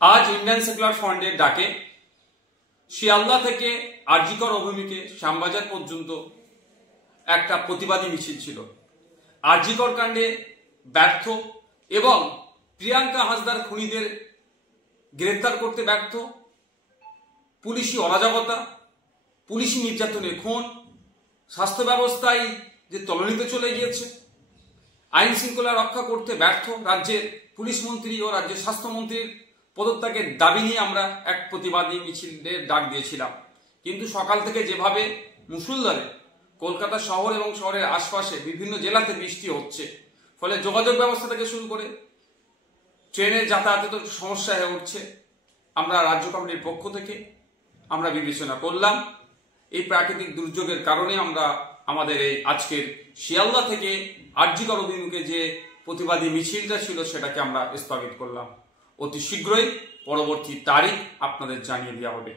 আজ Indian secular ফ্রন্টের ডাকে শিয়ালদা থেকে আরজিকর অভিমুখে শ্যামবাজার পর্যন্ত একটা প্রতিবাদী মিছিল ছিল। আরজিকর কাণ্ডে ব্যর্থ এবং প্রিয়াঙ্কা হাসদার খুনিদের গ্রেফতার করতে ব্যর্থ, পুলিশি অরাজকতা, পুলিশি নির্যাতনের খুন, স্বাস্থ্য ব্যবস্থায় যে তলানিতে চলে গিয়েছে, আইন শৃঙ্খলা রক্ষা করতে ব্যর্থ রাজ্যের পুলিশ মন্ত্রী ও রাজ্যের স্বাস্থ্যমন্ত্রীর পদত্যাগের দাবি নিয়ে আমরা এক প্রতিবাদী মিছিলের ডাক দিয়েছিলাম। কিন্তু সকাল থেকে যেভাবে মুষলধারে কলকাতা শহর এবং শহরের আশপাশে বিভিন্ন জেলাতে বৃষ্টি হচ্ছে, ফলে যোগাযোগ ব্যবস্থা থেকে শুরু করে ট্রেনের যাতায়াতে তো সমস্যা হয়ে উঠছে। আমরা রাজ্য কমিটির পক্ষ থেকে আমরা বিবেচনা করলাম এই প্রাকৃতিক দুর্যোগের কারণে আমরা আমাদের এই আজকের শিয়ালদা থেকে আরজিকর অভিমুখে যে প্রতিবাদী মিছিলটা ছিল সেটাকে আমরা স্থগিত করলাম। অতি শীঘ্রই পরবর্তী তারিখ আপনাদের জানিয়ে দেওয়া হবে।